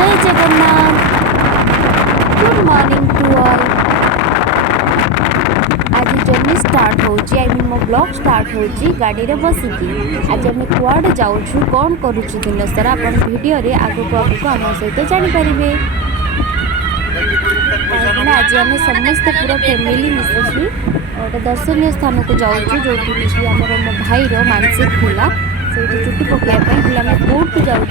जय Jagannath. Good morning to all. आज journey start होची, आई मीन मो ब्लॉग स्टार्ट होची गाड़ी रे बसिकी। आज आम कुआडे जाऊछु कौन करूछु दिन सारा अपन वीडियो रे आगो आम सहित जानी परिबे। कहीं आज आम समस्त पूरा फैमिली मिसिकी गोटे दर्शनीय स्थान को जाऊँ जो आम मो भाई मानसिक थिला से चुटी पकाइबाई आम कौटू जाऊँ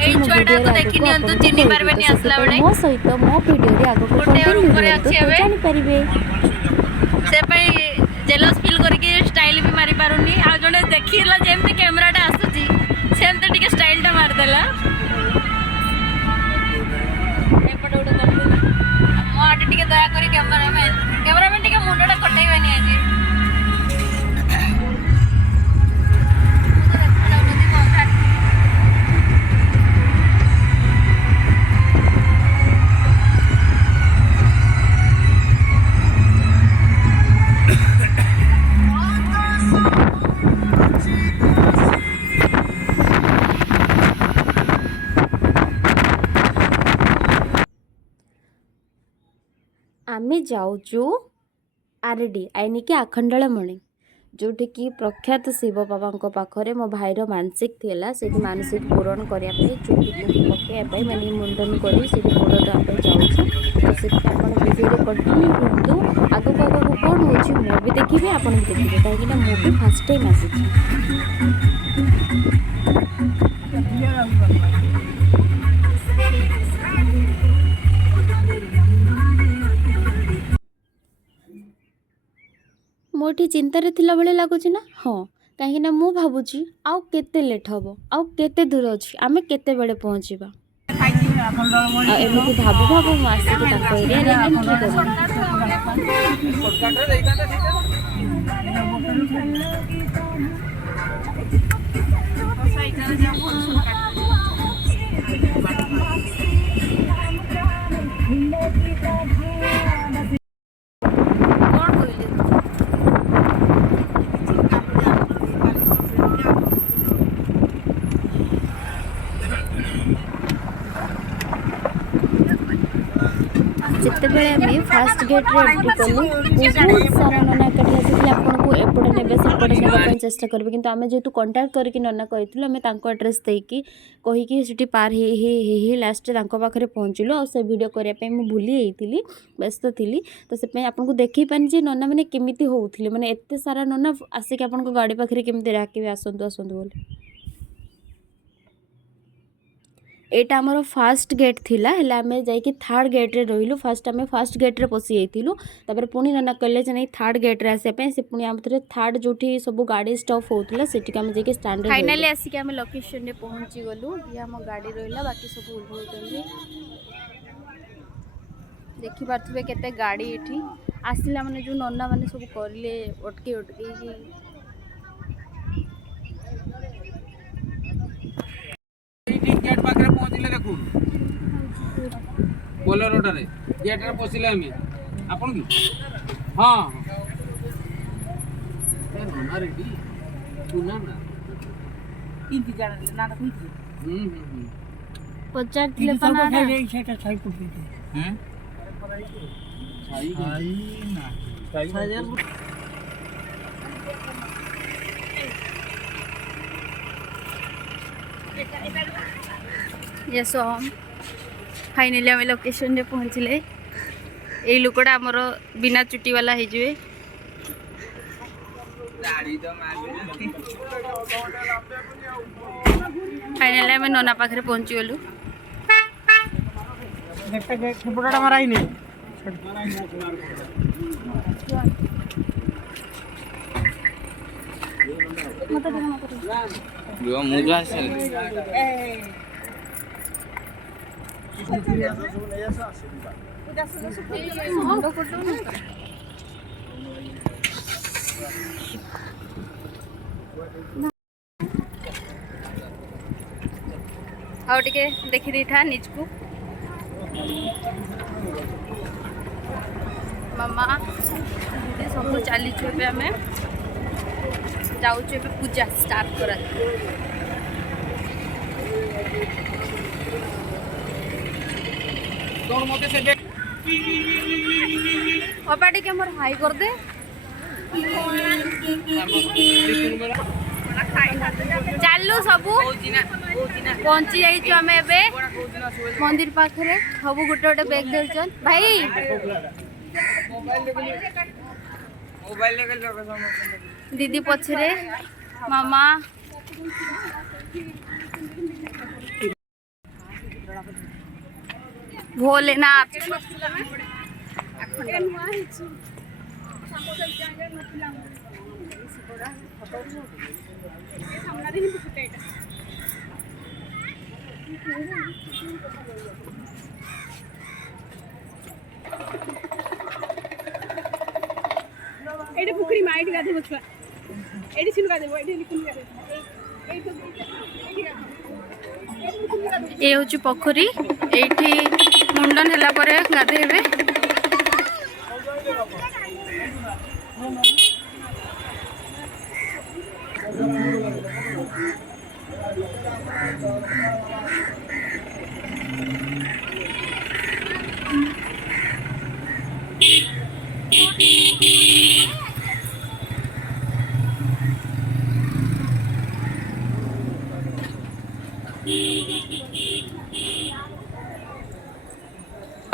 मो सहित मो वीडियो आगे कंटिन्यू जानीपारे। जेलस फील करके स्टाइल भी मारी पारुनी आ जने देखिला जेमती कैमराटा आसुची सेमते टिके स्टाइलटा मारदेला एपटे उडे करदे मो आटे टिके दया करी कैमरामैन टिके मुंडटा कटाइबानी आज आमे जाऊचु आरडी आईनिकी आखंडलमणि जोठी की प्रख्यात शिव बाबा पाखरे मो भाईर मानसिक थिला से मानसिक पूरण करने चुटी पकाइबाई मैंने मुंडन कर गोड़ देवाई जाऊँ तो से वीडियो कंटिन्यू हूँ। आगक आगक कौन हो मु भी देखी आप भी देखिए कहीं मु भी फास्ट टाइम आसी। मोटी चिंतार थिला बेले लगुच ना हाँ कहीं मु भावुची आउ केते लेट हम आउ केते दूर अच्छी आमे केते बेले पहुँचवा एमती भाबु भाबु आसिक एरिया जितेबाला आम फास्ट गेट एंट्री कलु बहुत सारा नना एकाठी आसी आपको एपटे ने सेपटे नापी चेष्टा करेंगे किंतु आम जेहेतु कंटाक्ट करके नना कही आम एड्रेस देकी कहीकि सीटी पार हे लास्ट पाखे पहुँचलु आ से भिड करने मुझे भूली जाइली व्यस्त थी तो से आपको देखी पानी जे नना मैंने केमी होते मैंने एत सारा नना आसिक आप गाड़ी पाखे केमी डाके आसतु आसतु बोली। एटा आमर फास्ट गेट थिला हेला आमे जाइए थर्ड गेट रे रहिलु फास्ट आमे फास्ट गेट रे पसी जाइतिलु तापर पुणी नाना कहले जे नहीं थर्ड गेट रे आसे पे से पुणी आम थरे थर्ड जोठी सब गाड़ी स्टॉप होतला सेठी आमे जाइए स्टैंड रे फाइनली आसी के आमे लोकेशन रे पहुंची गलु ये हम गाड़ी रहिला बाकी सब उल्होतली देखि पारथबे केते गाड़ी एठी आसिला माने जो नन्ना माने सब करले अटके की गेट पाखे पहुँचले देखु बोलेरोटारे गेट रे पसिले आमे आपन की हां ना रेडी सुना ना इनती जान ना कोई पचार दिले पना सेटा छाई कुटी हैं छाई ना छाई यस हम फाइनली आम लोकेशन रे पहुँचले ये लुकटा आमर बिना चुटी वाला हो जाए फाइनली आम नना पाखे पहुँची गलु आउ टिके देखी दी था निज को मामा सब चली आम जाऊँ पूजा स्टार्ट करा। तोड़ मते से बैग अपाटी के मोर हाई कर दे चालू सबू पहुंची जाइछु आमे एबे मंदिर पाखरे सबू गोटे गोटे बैग देछन भाई मोबाइल लेके लोग दीदी पछरे मामा भोलेनाथ एडी पुखरी मा एडी गाधे बछुआ एडी सिनु गाधे एडी लिखुन गाधे ये हूँ पोखरी एठी मुंडन होला परे गाधेबे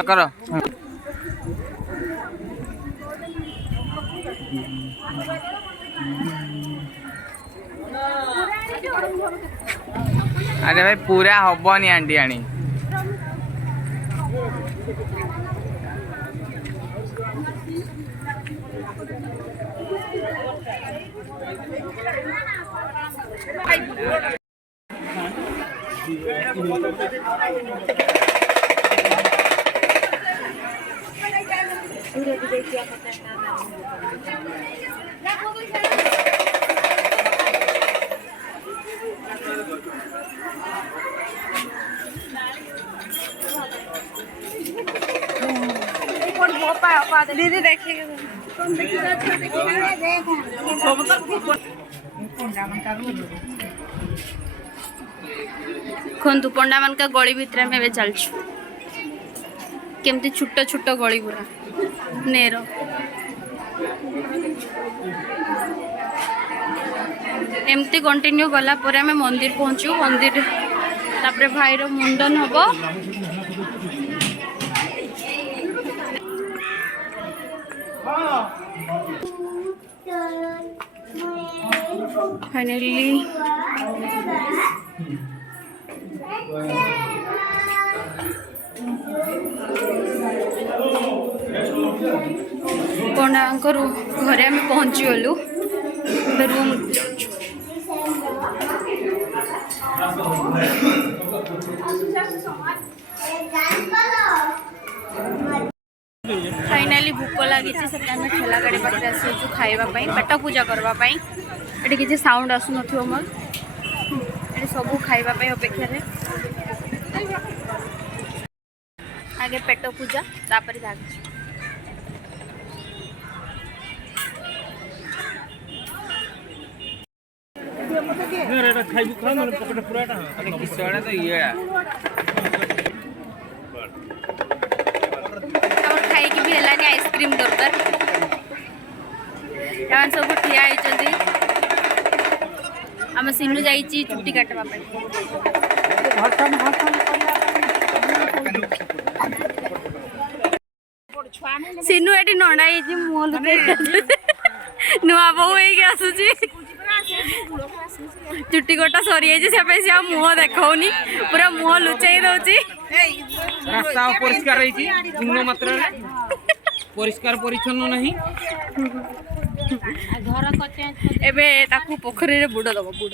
करो अरे भाई पूरा हबनी आंटी आनी दीदी देखिए खंतु पंडा मान का गली भितर में चलछु केमती छोट छोट गली पूरा नेर एमती कंटिन्यू गला पर आम मंदिर पहुँचू मंदिर तापरे भाईर मुंडन हम फाइनली पंडा घरे आम पहुँची गलु रूम फाइनाली भूक लगी ठेला गाड़ी पाखे आसी खावाई पेट पूजा करवाई ये किसी साउंड आसुन मोर ये सब खावाई अपेक्षा आगे पेट पूजा तापर तो ये खाई भी है आइसक्रीम दरकार सब ठिया आम सिनु जा चुट्टी काटवा सिनु ये नंडा मुह नुआ बहु आसूची चुट्टी गोटा सरी से मुह देखनी पूरा मुह लुचाई दौची रास्ता परिष्कार मात्र परिष्कार परिच्छन्न नहीं एबे ताकू पोखरी रे बुड़ दब बुड़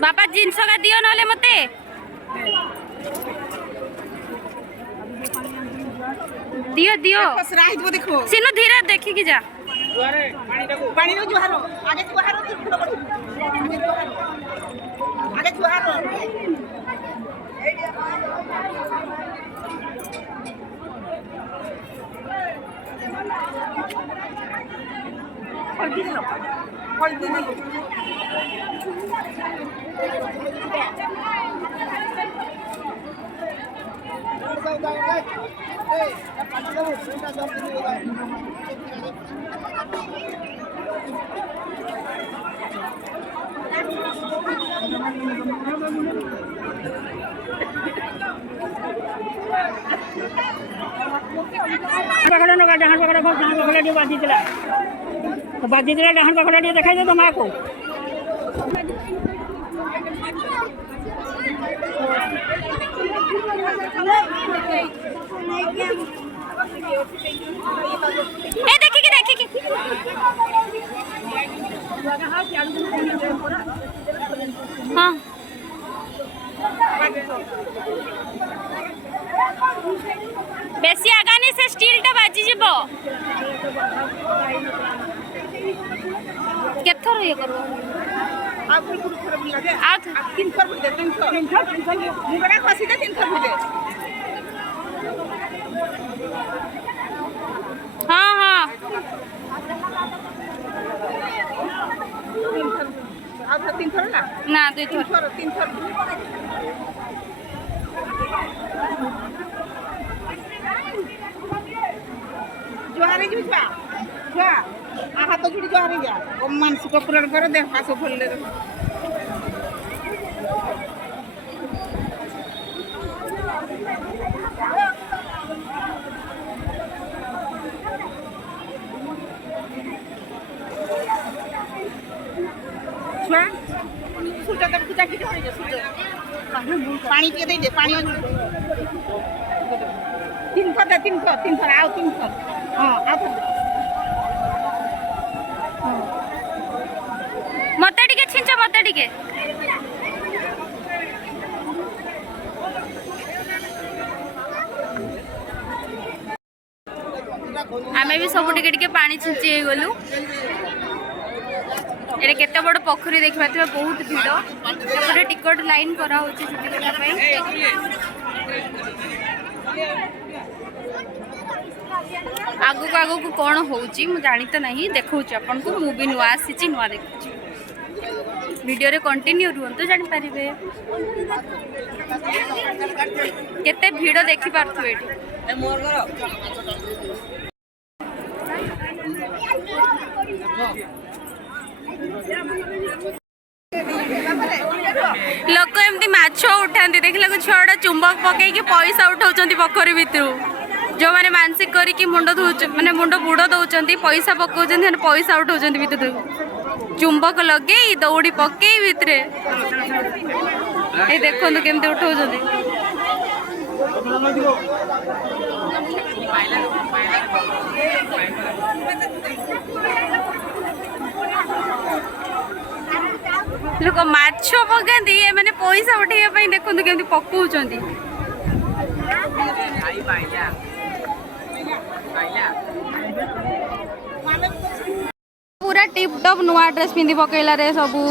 बापा जिनस का दियो ना मते दियो दियो खसरा हिजो देखो सिनु धीरे देखी की जा पानी रो जुहारो आगे जुहारो आगे जुहारो हल्दी लो हल्दी लो ପାଖରେ ନକା ଡାହାଣ ପାଖରେ ଡାହାଣ ପାଖରେ ଟିକେ ବାଜିଥିଲା ଡାହାଣ ପାଖରେ ଟିକେ ଦେଖାଇ ଦେ ତ ମାଆକୁ ए देखी की हाँ बेसी आगानी से स्टील टा बाजी जीवो केथर ये करबो आप फुल खराब लगे आ तीन थर दे तीन थर मुगड़ा खसी दे तीन थर दे हाँ हाँ आप तीन थर ना दुई थर तीन थर जुहारे जुआ जुआ आ हाथ जुड़ी जुहारे जा ओ मानसिक पूरण कर देह पास भले छुआ सूर्य देव पूजा की हो जा सूर्य पानी के दे पानी तीन थर आओ तीन थर हां आप मते टिके छिंच मते टिके आमे भी सब टिके टिके पानी छिंची हे गलु एरे केते बड़ पोखरी देखबा त बहुत भीड़ एपटे टिकट लाइन करा होची छुट्टी देखा पई आगु को कौन होची मु जानी तो नहीं देखौ अपन को मु भी नुआ आसी नुआ देखु वीडियो रे कंटिन्यू रुहंतु जानि परिबे केते भीड़ देखि पारथु एठी लोक एमती माछ उठाती देखला छुआ चुंबक पकई पैसा उठाउछंती पोखरी भितरु जो मैंने मानसिक करिकी मुंड धोच माने मुंड बुड़ दौरान पैसा पकाउछंती पैसा उठाउछंती भितर चुंबक लगे दौड़ी पकई भितर ए देखंतु केमती उठाउछंती लोक माछ पकाती मैंने पैसा उठाइबा देखंतु केमती पकाउछंती पूरा टिप टप नुआ ड्रेस पिंधि पकेला रे सबू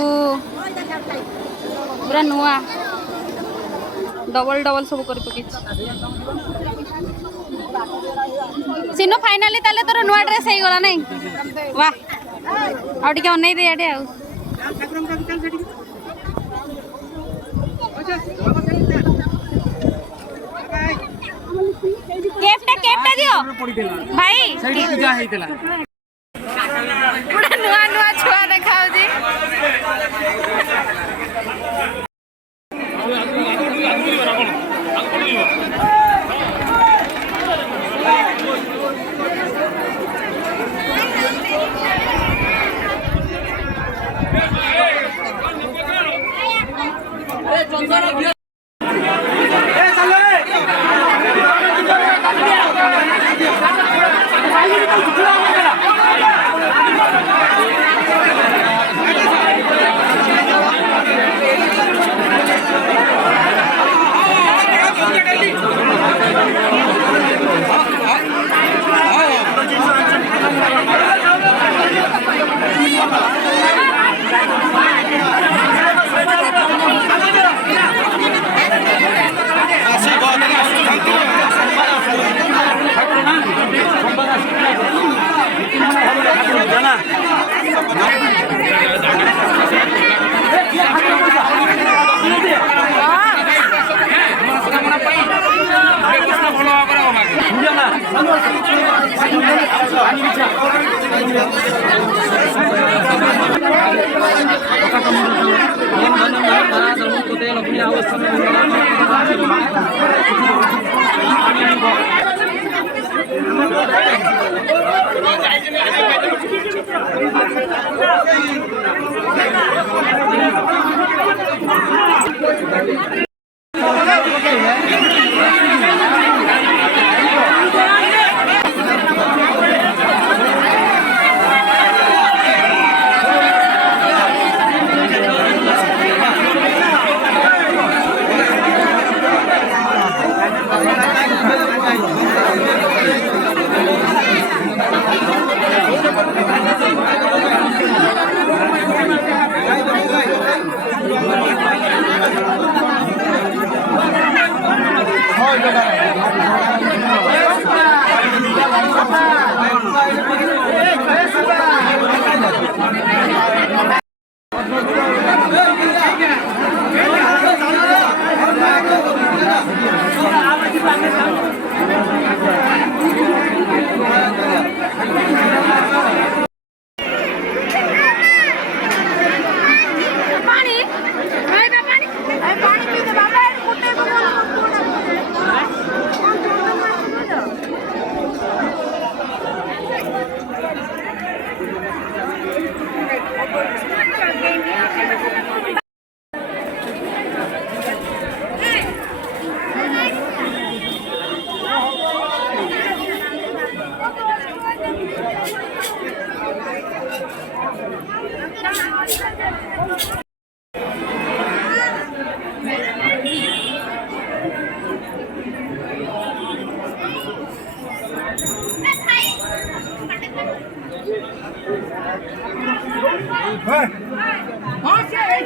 पूरा नुआ डबल डबल सब कर पके सिनो फाइनली ताले तोर नुआ ड्रेस हे गला नहीं वाह आ टिके अनै दे आडे आ केपटा दियो भाई ସେଇଠି ପୂଜା ହେଇଥିଲା पूरा नुआ नुआ छुआ देखाओ जी ଏ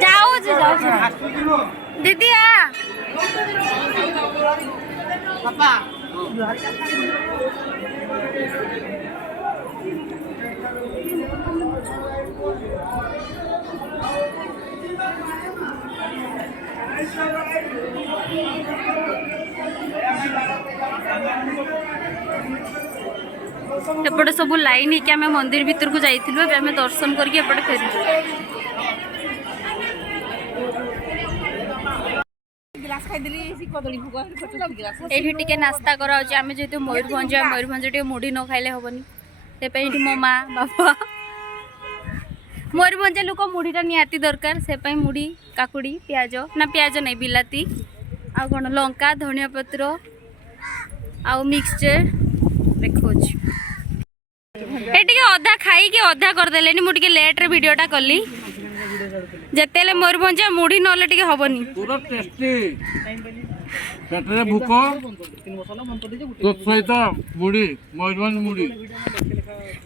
ଯାଉଛି ଦିଦି एपटे सब लाइन है आम मंदिर भीतर को जाइलु आम दर्शन करके एपटे फेर ये टिके नास्ता कराऊँ आम जेहतु मयूरभंज टे मुढ़ी न खाइले हेनी से मो माँ बापा मयूरभंज लोक मुढ़ीटा निहाती दरकार से मुढ़ी काकुड़ी प्याज ना प्याज नहीं बिलाती आ कौन लंका धनिया पत्र आउ मिक्सचर देखो ये अधा खाई अधा करदे मुझे लेट्रे भिडटा कली जिते मयूरभंज मुढ़ी ना हेनी पूरा टेस्टी पेटरे भूक तो सहित मुढ़ी मयूरभंज मुढ़ी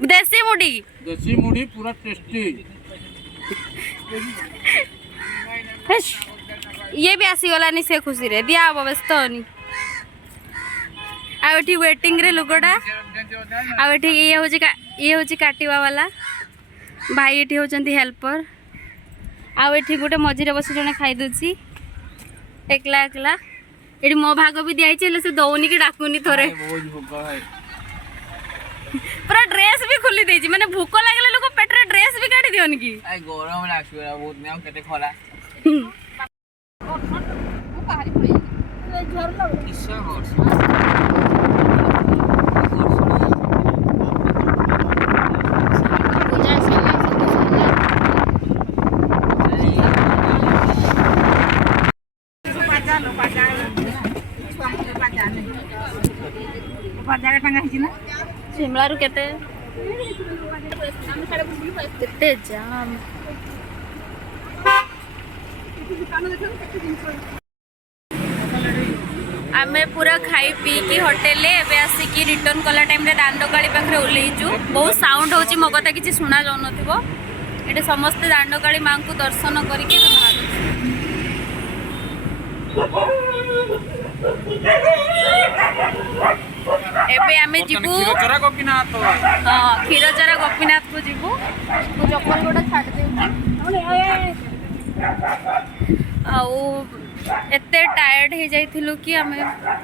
देसी मुढ़ी पूरा टेस्टी ये भी आसीगलानी से खुशी रे दिया हम व्यस्त होनी आठी वेटिंग रे लोकटा आठी ये हूँ काटिवा वाला भाई ये होती हेल्पर आठी गोटे मझे बस जड़े खाईदे एकला एकला ये मो भाग भी दिखाई से दौनी कि डाकुनी थोड़े पूरा ड्रेस भी खोली देछि माने भूख लागले लोक पेटरे ड्रेस भी काटी दियोन की आई गरम लागछ बहुत नाम केते खरा बाहरी पड़ी झर लग किस्सा वर्ष शिमला रु केते जाम आमे पूरा खाई पी की होटेल एबे आसिकी रिटर्न कला टाइम रे दांडकाली पाखरे ओल्लेइचु बहुत साउंड होची मो कथा किछि सुना जाउ नथिबो एटे समस्त दांडकाली मां को दर्शन करके बाहर एबे आमे जिबु क्षीरचरा गोपीनाथ हां क्षीरचरा गोपीनाथ को जिबु तो चप्पल गोटा छाड़ दे आउ एते टायर्ड हो जाइथिलु कि आमे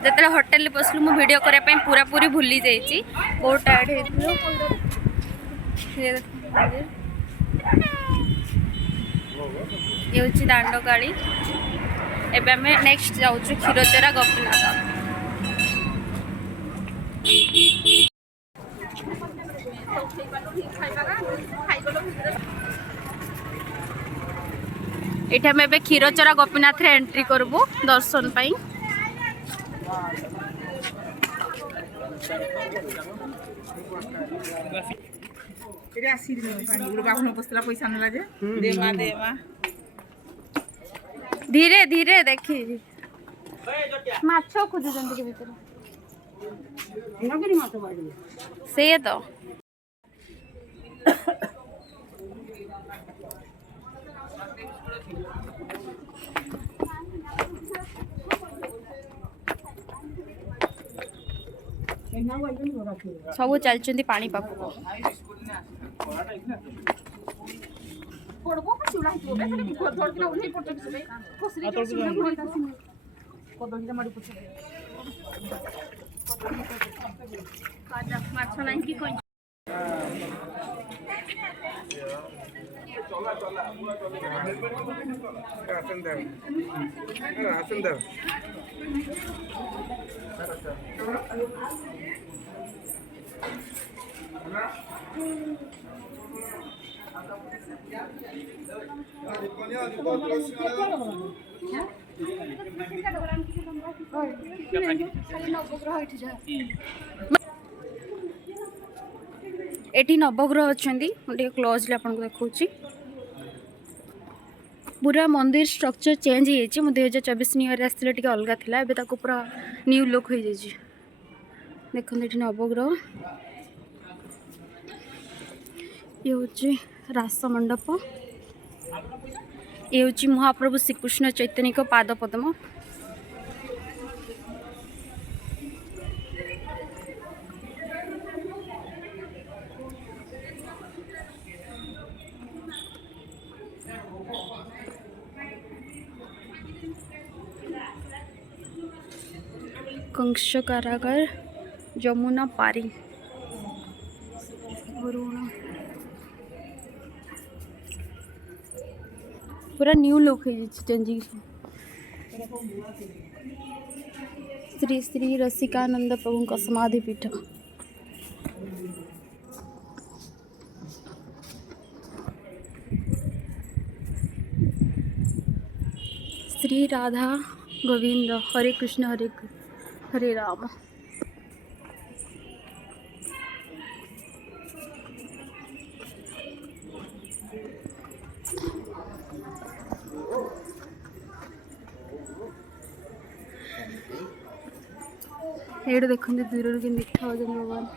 जतले होटल बसलु मु वीडियो करे पे पूरा पूरी भूली जाइची बहुत टायर्ड हेथिलु ये होची दांडकाली एबे आमे नेक्स्ट जाउछु क्षीरचोरा गोपीनाथ एठी आमे एबे क्षीरचोरा गोपीनाथ रे एंट्री करबो दर्शन पाई ଏଠି ଆସିଲି ପାଣି ଗୋଟେ ବାହୁନ ବସିଥିଲା ପଇସା ନେଲା ଯେ ଦେମା ଦେମା धीरे धीरे देखी माछ खोजुचंती के भीतर से तो सब चलचंती पानी पाखु माछ नहीं कि कोई एठी नवग्रह अच्छा क्लोजली आपको देखा पूरा मंदिर स्ट्रक्चर चेंज हो 2024 न्यू ईयर आसते टे अलग था एवं पूरा न्यू लुक हो जाए देखते ये नवग्रह ये हूँ रास मंडप ये हूँ महाप्रभु श्रीकृष्ण चैतन्य को पाद पद्म कंस कारागार जमुना पारी पूरा न्यू लुक है चेंजिंग श्री श्री रसिकानंद प्रभु का समाधि पीठ श्री राधा गोविंद हरे कृष्ण हरे राम ये देखते दूर के देखा भगवान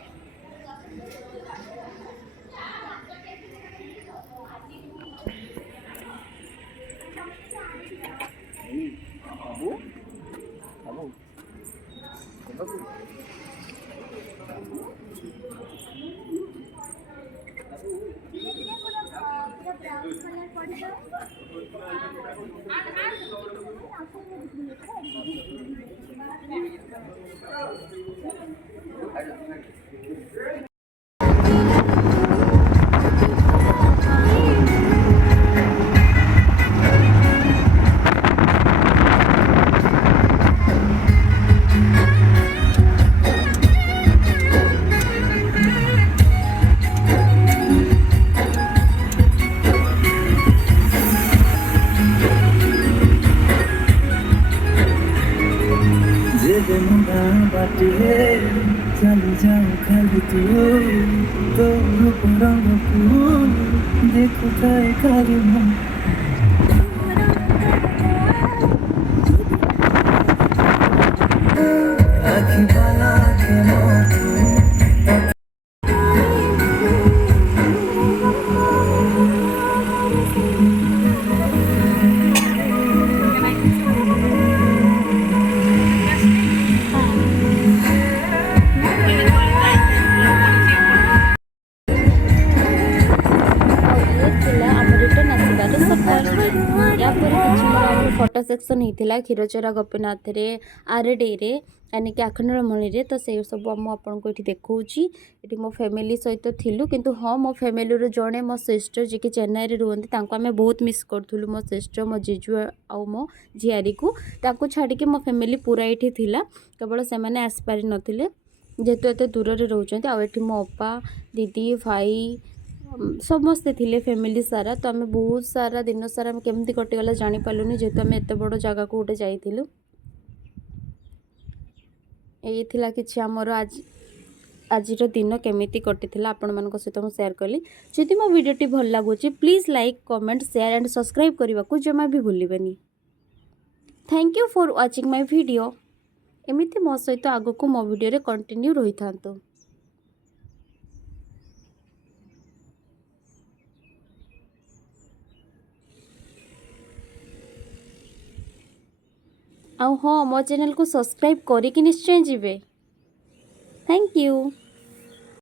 चली जाओ खाली तू तो रूप रंग को देखो ताए कारी आखी बाला के ଆମର ରିଟର୍ନ ଆସିବାର सेक्शन होता क्षीरचोरा गोपीनाथ रे आरडी रे यानी कि आखंडमणि रे तो से सब आपको ये देखा ये मो फैमिली सहित थिलु किंतु हाँ मो फैमिली जड़े मो सिस्टर जी कि चेन्नई रे रुहती आम बहुत मिस करूँ मो सिस्टर मो जीजू आ मो झियारी को छाड़ी मो फैमिली पूरा ये थिला केवल से मैंने आसपारी नथिले जेहेतु एत दूर रे रोचंती आ एठी मो अपा दीदी भाई समस्ते थिले फैमिली सारा तो आम बहुत सारा दिन सारा केमती कटिगला जानी पालुनी जेहेतु आम एत बड़ जगह को गोटे जाइलु ये थिला किछि हमर आज दिन केमिति कटिथिला आपण मानक सहित मु शेयर कली जदि मो वीडियोटी भल लागुची please like comment share and subscribe करने को जमा भी भूलिबेनी। Thank you for watching my video एमिति मो सहित आगो को मो वीडियो रे कंटिन्यू रही थांतो। हाँ मो चैनल को सब्सक्राइब करिकी निश्चय जीवे। Thank you.